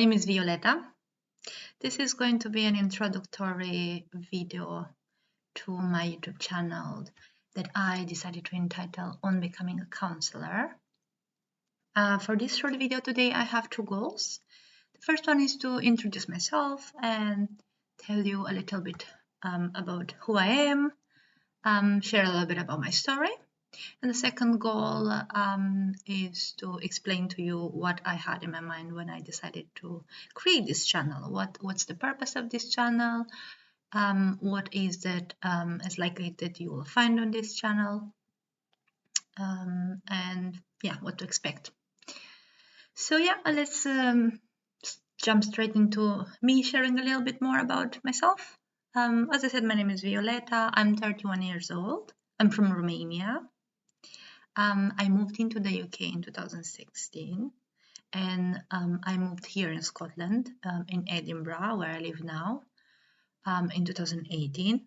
name is Violeta. This is going to be an introductory video to my YouTube channel that I decided to entitle On Becoming a Counselor. For this short video today, I have two goals. The first one is to introduce myself and tell you a little bit about who I am, share a little bit about my story. And the second goal is to explain to you what I had in my mind when I decided to create this channel. What's the purpose of this channel? What is that is likely that you will find on this channel? And yeah, what to expect. So yeah, let's jump straight into me sharing a little bit more about myself. As I said, my name is Violeta. I'm 31 years old. I'm from Romania. I moved into the UK in 2016, and I moved here in Scotland, in Edinburgh, where I live now, in 2018.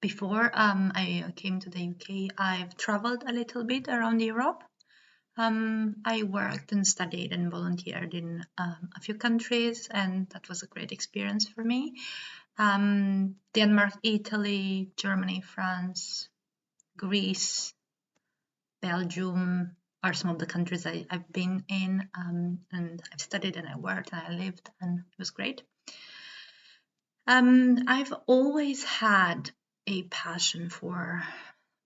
Before I came to the UK, I've traveled a little bit around Europe. I worked and studied and volunteered in a few countries, and that was a great experience for me. Denmark, Italy, Germany, France, Greece, Belgium are some of the countries I've been in, and I've studied and I worked and I lived, and it was great. I've always had a passion for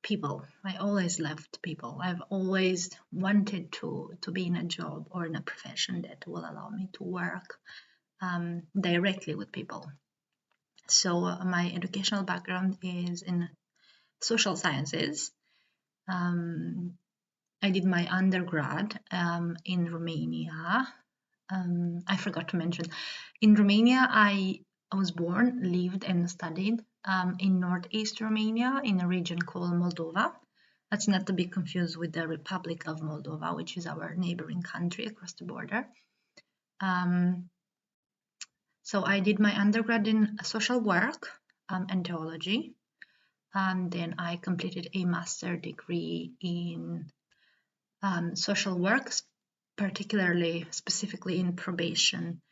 people. I always loved people. I've always wanted to be in a job or in a profession that will allow me to work directly with people. So my educational background is in social sciences. I did my undergrad in Romania. I forgot to mention, in Romania, I was born, lived, and studied in northeast Romania in a region called Moldova. That's not to be confused with the Republic of Moldova, which is our neighboring country across the border. So I did my undergrad in social work and theology. Then I completed a master's degree in social work, specifically in probation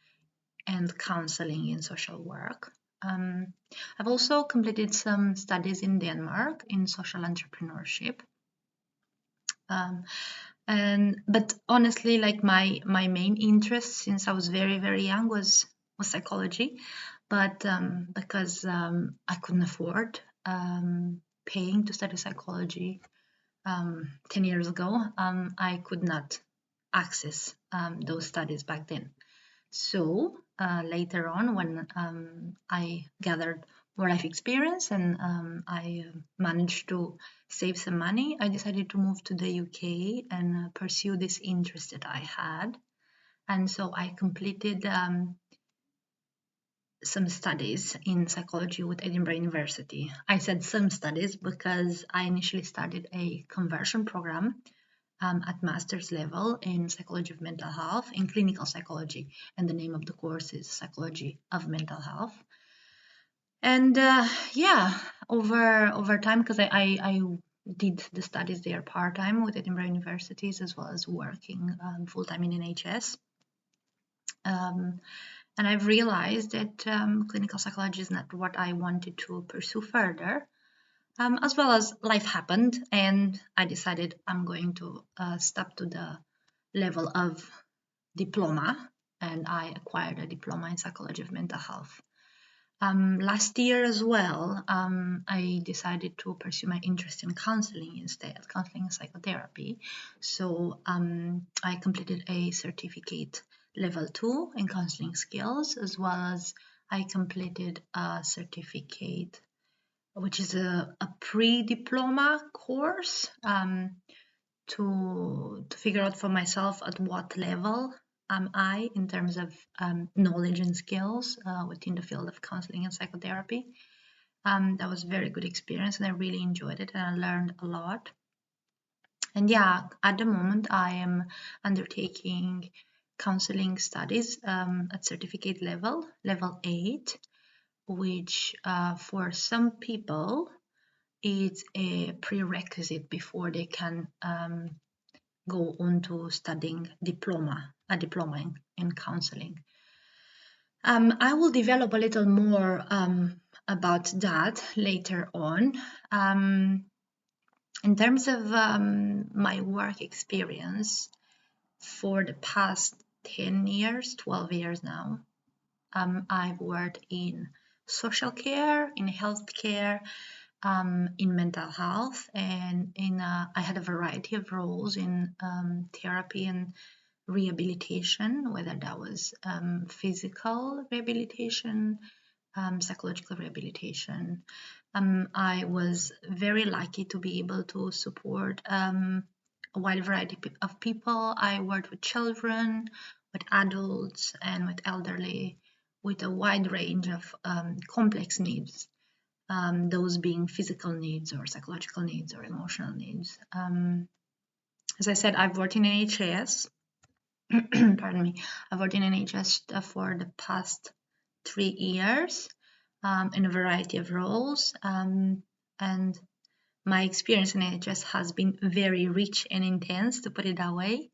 and counseling in social work. I've also completed some studies in Denmark in social entrepreneurship. But honestly, like my main interest since I was very, very young was psychology. But because I couldn't afford paying to study psychology 10 years ago, I could not access those studies back then. So later on, when I gathered more life experience and I managed to save some money, I decided to move to the UK and pursue this interest that I had. And so I completed some studies in psychology with Edinburgh University. I said some studies because I initially started a conversion program at master's level in psychology of mental health, in clinical psychology, and the name of the course is Psychology of Mental Health. And yeah, over time, because I did the studies there part-time with Edinburgh Universities as well as working full-time in NHS. And I've realized that clinical psychology is not what I wanted to pursue further. As well as life happened, and I decided I'm going to step to the level of diploma, and I acquired a diploma in psychology of mental health. Last year as well, I decided to pursue my interest in counseling instead, counseling and psychotherapy. So I completed a certificate level 2 in counseling skills, as well as I completed a certificate which is a pre-diploma course to figure out for myself at what level am I in terms of knowledge and skills within the field of counseling and psychotherapy. That was a very good experience and I really enjoyed it and I learned a lot. And yeah, at the moment I am undertaking counseling studies at certificate level 8, which for some people it's a prerequisite before they can go on to studying diploma a diploma in counseling. I will develop a little more about that later on. In terms of my work experience for the past 10 years, 12 years now, I've worked in social care, in healthcare, in mental health, and I had a variety of roles in therapy and rehabilitation, whether that was physical rehabilitation, psychological rehabilitation. I was very lucky to be able to support a wide variety of people. I worked with children, with adults, and with elderly, with a wide range of complex needs, those being physical needs or psychological needs or emotional needs. As I said, I've worked in NHS. Pardon me. I've worked in NHS for the past 3 years in a variety of roles, and my experience in NHS has been very rich and intense, to put it that way.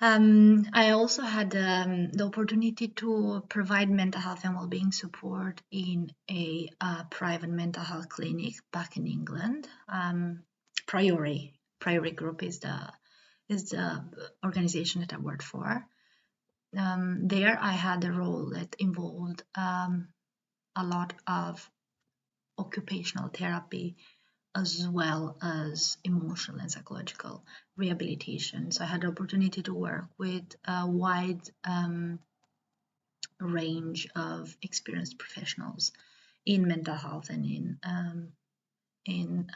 I also had the opportunity to provide mental health and well-being support in a private mental health clinic back in England. Priori Group is the organization that I worked for. There I had a role that involved a lot of occupational therapy as well as emotional and psychological rehabilitation. So I had the opportunity to work with a wide range of experienced professionals in mental health and in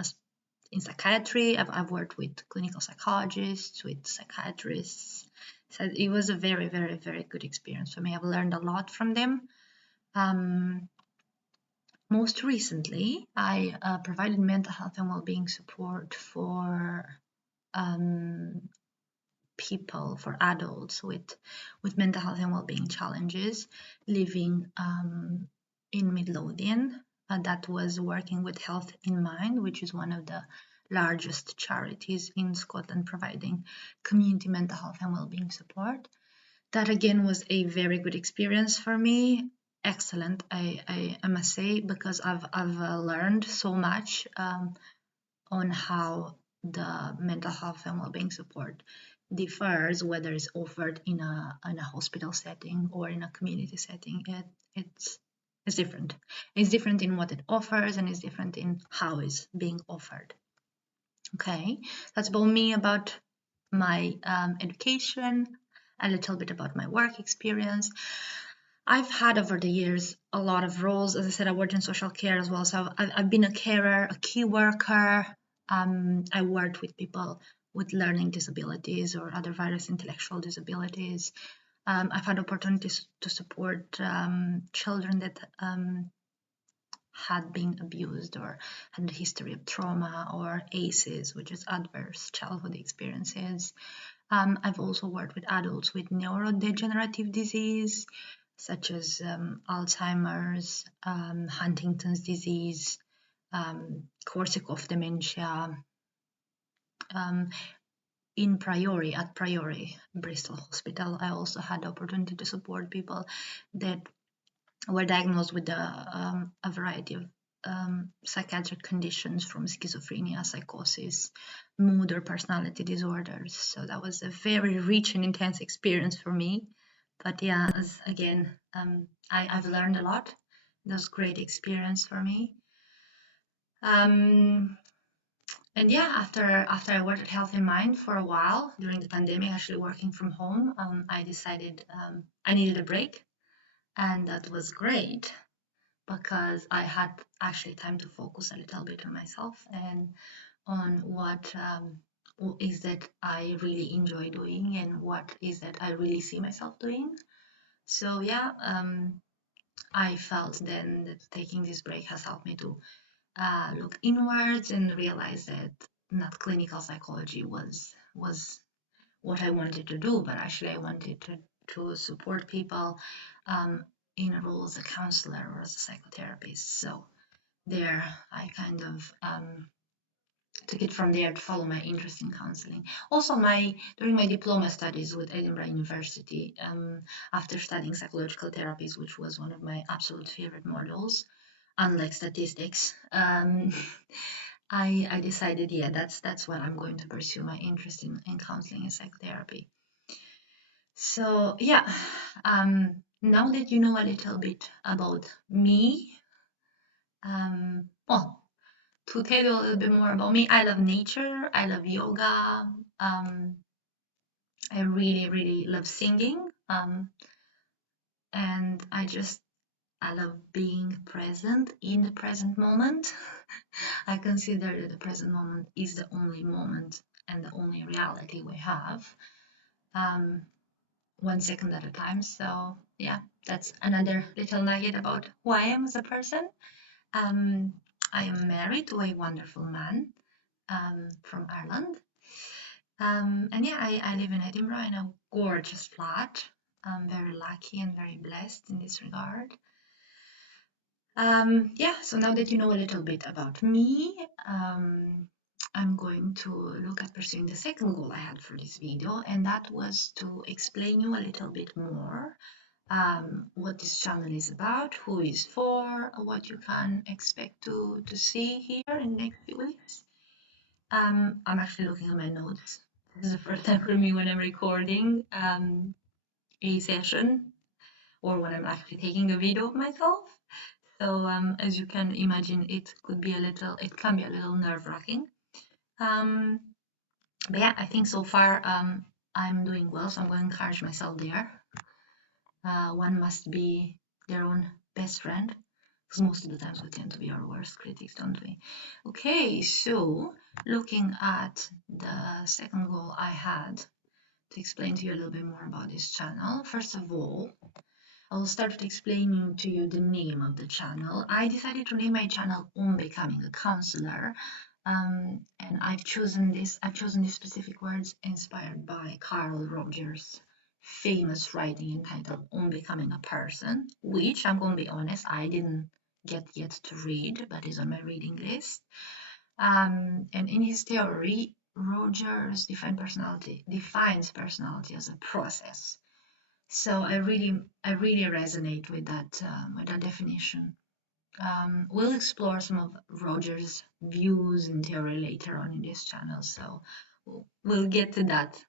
psychiatry. I've worked with clinical psychologists, with psychiatrists. So it was a very, very, very good experience for me. I've learned a lot from them. Most recently, I provided mental health and well-being support for people, for adults with mental health and well-being challenges living in Midlothian. That was working with Health in Mind, which is one of the largest charities in Scotland providing community mental health and well-being support. That again was a very good experience for me. Excellent, I must say, because I've learned so much on how the mental health and well-being support differs, whether it's offered in a hospital setting or in a community setting. It's different. It's different in what it offers, and it's different in how it's being offered. Okay, that's about me, about my education, a little bit about my work experience. I've had over the years a lot of roles. As I said, I worked in social care as well. So I've been a carer, a key worker. I worked with people with learning disabilities or other various intellectual disabilities. I've had opportunities to support children that had been abused or had a history of trauma, or ACEs, which is adverse childhood experiences. I've also worked with adults with neurodegenerative disease, such as Alzheimer's, Huntington's disease, Korsakoff dementia. At Priori Bristol Hospital, I also had the opportunity to support people that were diagnosed with a variety of psychiatric conditions, from schizophrenia, psychosis, mood or personality disorders. So that was a very rich and intense experience for me. But yeah, I've learned a lot. It was a great experience for me. And yeah, after I worked at Health in Mind for a while during the pandemic, actually working from home, I decided I needed a break. And that was great, because I had actually time to focus a little bit on myself and on what is that I really enjoy doing and what is that I really see myself doing. So yeah, I felt then that taking this break has helped me to look inwards and realize that not clinical psychology was what I wanted to do, but actually I wanted to support people in a role as a counselor or as a psychotherapist. So there I kind of took it from there to follow my interest in counseling. Also, during my diploma studies with Edinburgh University, after studying psychological therapies, which was one of my absolute favorite modules, unlike statistics, I decided, yeah, that's what I'm going to pursue, my interest in counseling and psychotherapy. So yeah, now that you know a little bit about me, well, to tell you a little bit more about me, I love nature, I love yoga, I really, really love singing, and I love being present in the present moment. I consider that the present moment is the only moment and the only reality we have, 1 second at a time. So yeah, that's another little nugget about who I am as a person. I am married to a wonderful man from Ireland. And yeah, I live in Edinburgh in a gorgeous flat. I'm very lucky and very blessed in this regard. Yeah, so now that you know a little bit about me, I'm going to look at pursuing the second goal I had for this video, and that was to explain you a little bit more what this channel is about, who is for, what you can expect to see here in the next few weeks. I'm actually looking at my notes. This is the first time for me when I'm recording a session or when I'm actually taking a video of myself. So as you can imagine, it can be a little nerve-wracking. But yeah, I think so far I'm doing well, so I'm going to encourage myself there. One must be their own best friend, because most of the times we tend to be our worst critics, don't we? Okay, so looking at the second goal I had to explain to you a little bit more about this channel. First of all, I'll start with explaining to you the name of the channel. I decided to name my channel On Becoming a Counselor, and I've chosen these specific words inspired by Carl Rogers' famous writing entitled On Becoming a Person, which, I'm going to be honest, I didn't get yet to read, but is on my reading list. And in his theory, Rogers defines personality as a process. So I really resonate with that definition. We'll explore some of Roger's views and theory later on in this channel, so we'll get to that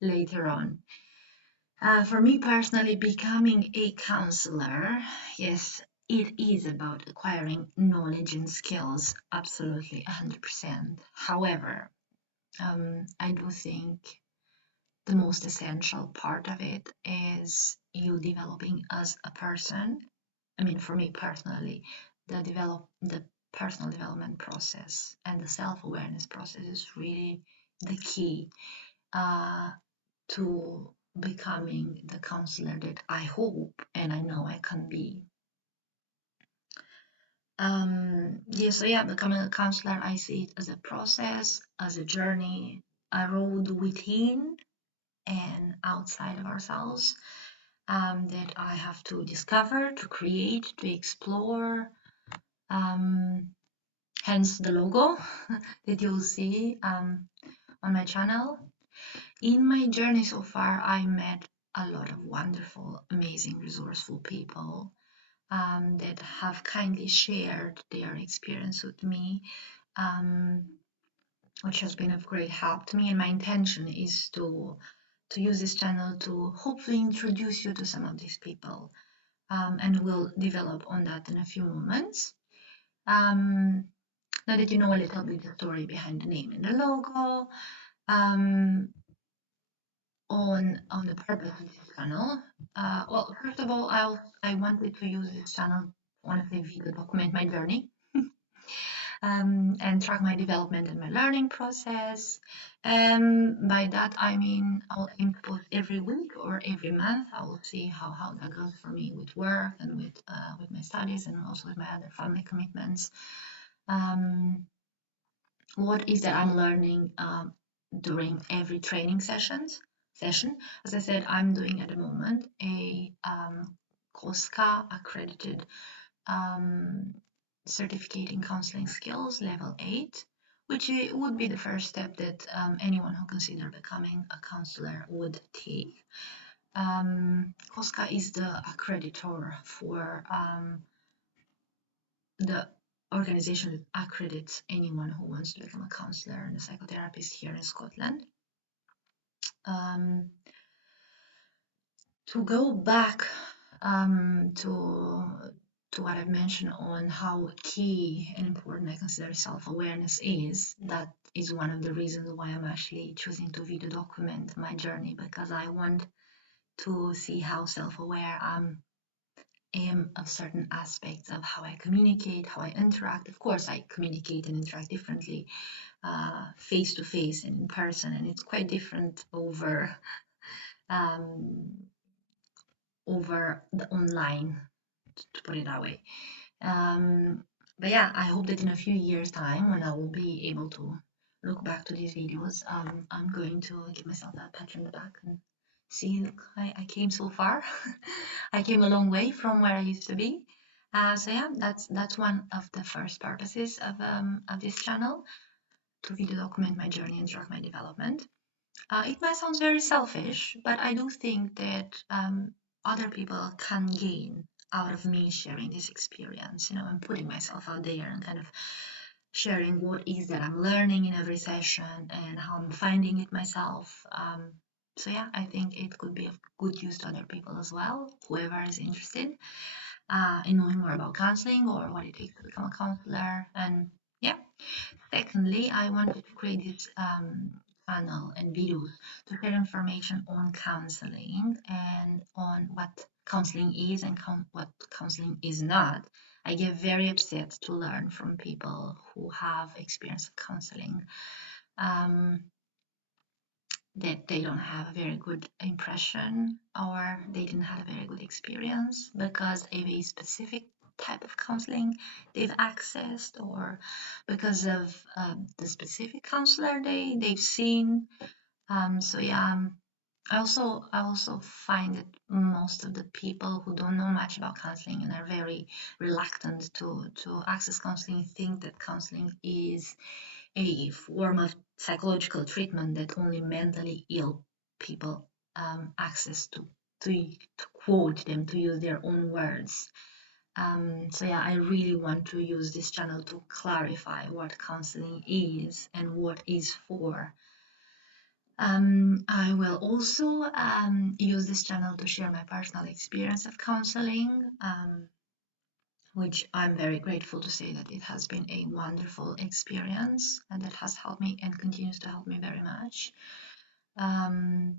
later on. For me personally, becoming a counselor, yes, it is about acquiring knowledge and skills, absolutely 100%. However, I do think the most essential part of it is you developing as a person. I mean, for me personally, the personal development process and the self-awareness process is really the key to becoming the counselor that I hope and I know I can be. So yeah, becoming a counselor, I see it as a process, as a journey, a road within and outside of ourselves that I have to discover, to create, to explore. Hence the logo that you'll see on my channel. In my journey so far, I met a lot of wonderful, amazing, resourceful people that have kindly shared their experience with me, which has been of great help to me. And my intention is to use this channel to hopefully introduce you to some of these people. And we'll develop on that in a few moments. Now that you know a little bit the story behind the name and the logo, on the purpose of this channel, well, first of all, I wanted to use this channel honestly to document my journey. And track my development and my learning process. By that I mean I'll aim to post every week or every month. I will see how that goes for me with work and with my studies and also with my other family commitments. What is that I'm learning during every training session? As I said, I'm doing at the moment a COSCA accredited certificate in counseling skills level 8, which would be the first step that anyone who consider becoming a counselor would take. COSCA is the accreditor for the organization that accredits anyone who wants to become a counselor and a psychotherapist here in Scotland. To go back to what I've mentioned on how key and important I consider self-awareness is, that is one of the reasons why I'm actually choosing to video document my journey, because I want to see how self-aware I am of certain aspects of how I communicate, how I interact. Of course, I communicate and interact differently face to face and in person, and it's quite different over the online, to put it that way. But yeah, I hope that in a few years' time, when I will be able to look back to these videos, I'm going to give myself a pat on the back and see, look, I came so far. I came a long way from where I used to be. So yeah, that's one of the first purposes of this channel, to video document my journey and track my development. It might sound very selfish, but I do think that other people can gain out of me sharing this experience, and putting myself out there and kind of sharing what is that I'm learning in every session and how I'm finding it myself. So yeah, I think it could be of good use to other people as well, whoever is interested in knowing more about counseling or what it takes to become a counselor. And yeah, secondly, I wanted to create this channel and videos to share information on counseling and on what counseling is and what counseling is not. I get very upset to learn from people who have experience of counseling that they don't have a very good impression, or they didn't have a very good experience because of a specific type of counseling they've accessed, or because of the specific counselor they've seen. So yeah, I also find that most of the people who don't know much about counseling and are very reluctant to access counseling think that counseling is a form of psychological treatment that only mentally ill people access to quote them, to use their own words. So yeah, I really want to use this channel to clarify what counseling is and what is for. I will also use this channel to share my personal experience of counseling, which I'm very grateful to say that it has been a wonderful experience and that has helped me and continues to help me very much. And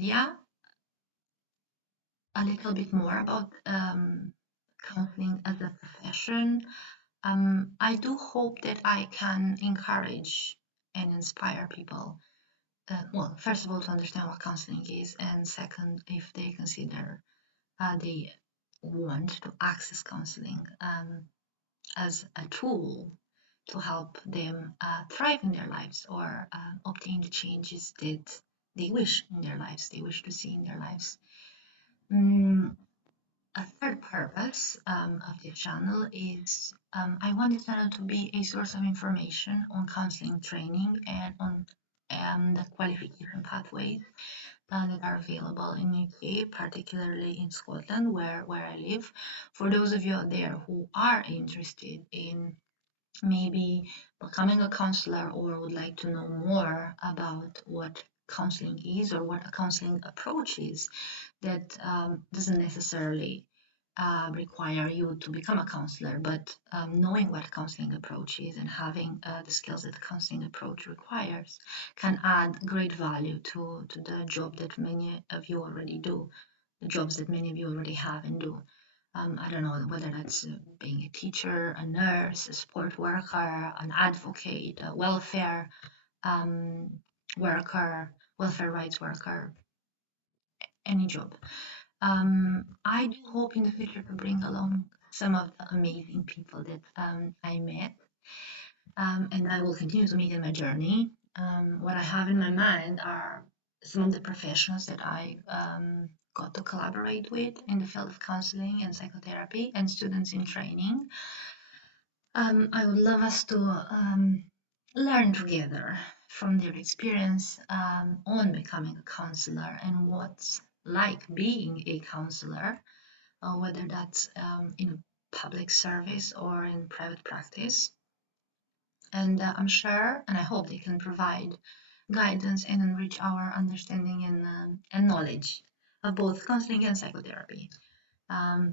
yeah, a little bit more about counseling as a profession. I do hope that I can encourage and inspire people. Well, first of all, to understand what counseling is, and second, if they consider they want to access counseling as a tool to help them thrive in their lives, or obtain the changes that they wish in their lives, they wish to see in their lives. A third purpose of this channel is I want the channel to be a source of information on counseling training and on the qualification pathways that are available in UK, particularly in Scotland, where I live. For those of you out there who are interested in maybe becoming a counselor, or would like to know more about what counseling is or what a counseling approach is, that doesn't necessarily require you to become a counselor, but knowing what a counseling approach is and having the skills that a counseling approach requires can add great value to the job that many of you already do, the jobs that many of you already have and do. I don't know whether that's being a teacher, a nurse, a support worker, an advocate, a welfare worker, welfare rights worker, any job. I do hope in the future to bring along some of the amazing people that I met, and I will continue to meet in my journey. What I have in my mind are some of the professionals that I got to collaborate with in the field of counseling and psychotherapy, and students in training. I would love us to learn together from their experience on becoming a counselor and what's like being a counselor, whether that's in a public service or in private practice. And I'm sure and I hope they can provide guidance and enrich our understanding and knowledge of both counseling and psychotherapy.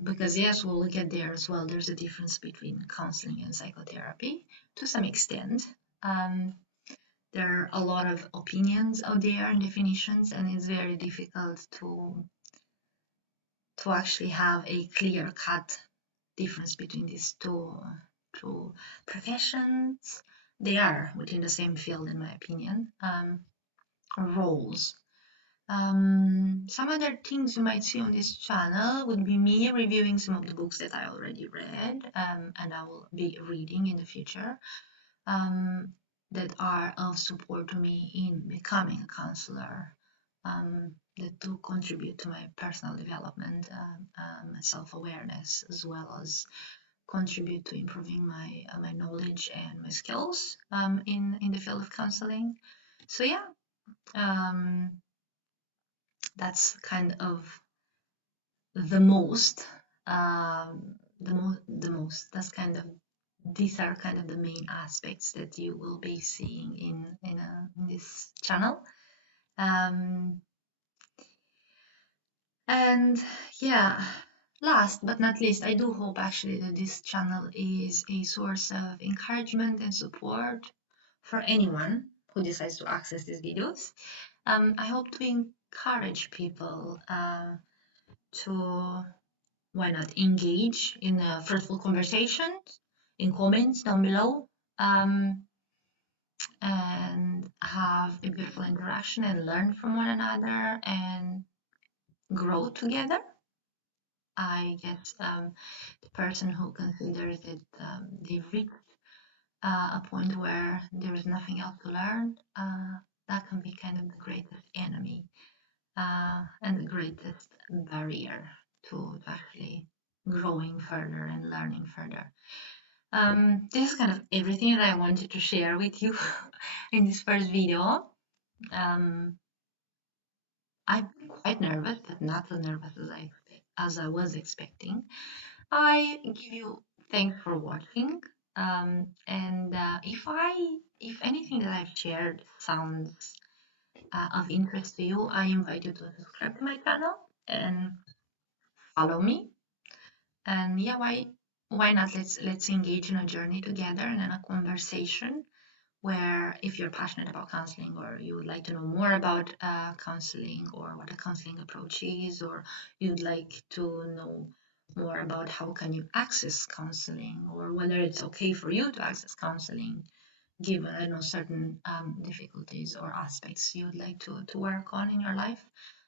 Because yes, we'll get there as well. There's a difference between counseling and psychotherapy to some extent. There are a lot of opinions out there and definitions, and it's very difficult to actually have a clear-cut difference between these two professions. They are within the same field, in my opinion, roles. Some other things you might see on this channel would be me reviewing some of the books that I already read and I will be reading in the future that are of support to me in becoming a counselor, that do contribute to my personal development, self-awareness, as well as contribute to improving my knowledge and my skills in the field of counseling. So yeah, that's kind of the most that's kind of these are kind of the main aspects that you will be seeing in this channel. And yeah, last but not least, I do hope actually that this channel is a source of encouragement and support for anyone who decides to access these videos. I hope to encourage people to, why not, engage in a fruitful conversation in comments down below, and have a beautiful interaction and learn from one another and grow together. I guess the person who considers that they've reached a point where there is nothing else to learn, that can be kind of the greatest enemy and the greatest barrier to actually growing further and learning further. This is kind of everything that I wanted to share with you in this first video. I'm quite nervous, but not as nervous as I was expecting. I give you thanks for watching, and if anything that I've shared sounds of interest to you, I invite you to subscribe to my channel and follow me. And yeah, why not? Let's engage in a journey together and in a conversation where, if you're passionate about counseling or you would like to know more about counseling or what a counseling approach is, or you'd like to know more about how can you access counseling, or whether it's okay for you to access counseling given, I know, certain difficulties or aspects you'd like to work on in your life,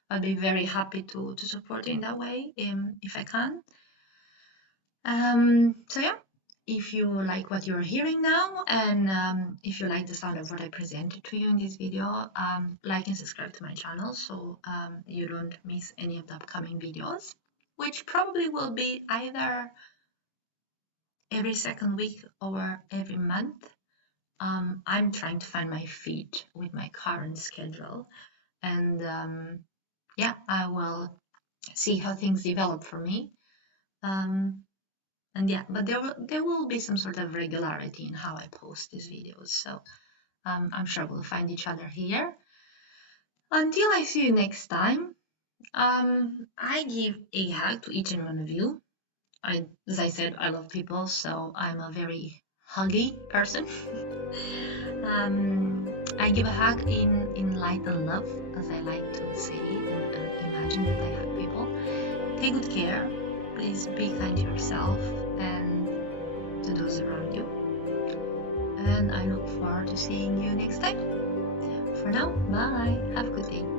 I'd be very happy to support you in that way if I can. So yeah, if you like what you're hearing now, and if you like the sound of what I presented to you in this video, like and subscribe to my channel so you don't miss any of the upcoming videos, which probably will be either every second week or every month. I'm trying to find my feet with my current schedule, and yeah, I will see how things develop for me. And yeah, but there will be some sort of regularity in how I post these videos. So I'm sure we'll find each other here. Until I see you next time, I give a hug to each and one of you. As I said, I love people, so I'm a very huggy person. I give a hug in light and love, as I like to say and imagine that I hug people. Take good care. Please be kind to yourself and to those around you. And I look forward to seeing you next time. For now, bye. Have a good day.